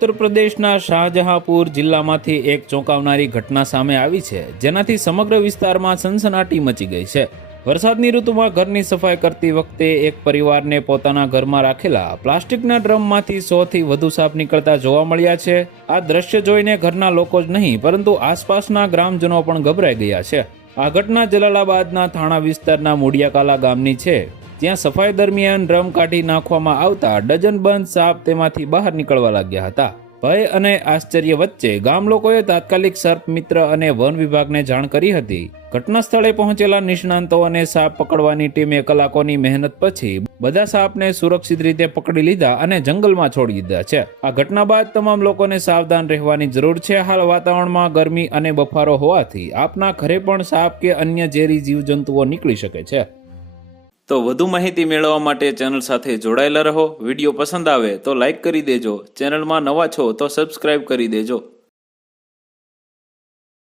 ઉત્તર પ્રદેશના શાહજહાંપુર જિલ્લામાંથી એક ચોંકાવનારી ઘટના સામે આવી છે, જેનાથી સમગ્ર વિસ્તારમાં સનસનાટી મચી ગઈ છે। વરસાદની ઋતુમાં ઘરની સફાઈ કરતી વખતે એક પરિવારને પોતાના ઘરમાં રાખેલા પ્લાસ્ટિકના ડ્રમમાંથી 100થી વધુ સાપ નીકળતા જોવા મળ્યા છે। આ દ્રશ્ય જોઈને ઘરના લોકો જ નહીં પરંતુ આસપાસના ગ્રામજનો પણ ગભરાઈ ગયા છે। આ ઘટના જલાલાબાદના થાણા વિસ્તારના મુડિયાકાલા ગામની છે, જ્યાં સફાઈ દરમિયાન ડ્રમ કાઢી નાખવામાં આવતા ડઝનબંધ સાપ તેમાંથી બહાર નીકળવા લાગ્યા હતા। ભય અને આશ્ચર્ય વચ્ચે ગામ લોકોએ તાત્કાલિક સર્પ મિત્ર અને વન વિભાગને જાણ કરી હતી। ઘટના સ્થળે પહોંચેલા નિષ્ણાંતો અને સાપ પકડવાની ટીમે કલાકોની મહેનત પછી બધા સાપને સુરક્ષિત રીતે પકડી લીધા અને જંગલમાં છોડી દીધા છે। આ ઘટના બાદ તમામ લોકોને સાવધાન રહેવાની જરૂર છે। હાલ વાતાવરણમાં ગરમી અને બફારો હોવાથી આપના ઘરે પણ સાપ કે અન્ય ઝેરી જીવજંતુઓ નીકળી શકે છે। તો વધુ માહિતી મેળવવા માટે ચેનલ સાથે જોડાયેલા રહો। વિડીયો પસંદ આવે તો લાઇક કરી દેજો। ચેનલમાં નવા છો તો સબસ્ક્રાઇબ કરી દેજો।